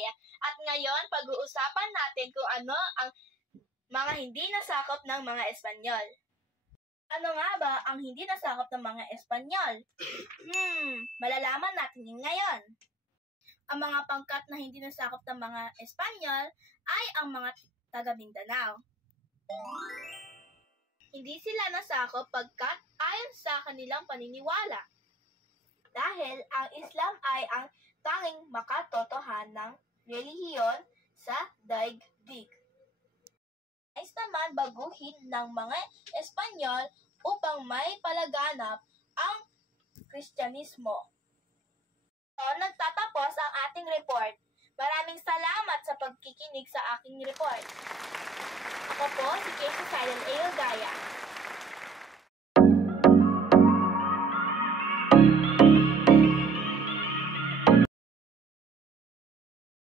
Eogaya. At ngayon, pag-uusapan natin kung ano ang mga hindi nasakop ng mga Espanyol. Ano nga ba ang hindi nasakop ng mga Espanyol? Malalaman natin yun ngayon. Ang mga pangkat na hindi nasakop ng mga Espanyol ay ang mga taga Mindanao. Hindi sila nasakop pagkat ayon sa kanilang paniniwala. Dahil ang Islam ay ang tanging makatotohanang relihiyon sa daigdig. Nais naman baguhin ng mga Espanyol upang may palaganap ang Kristyanismo. So, nagtatapos ang ating report. Maraming salamat sa pagkikinig sa aking report. Ako po si Casey Silent Eogaya.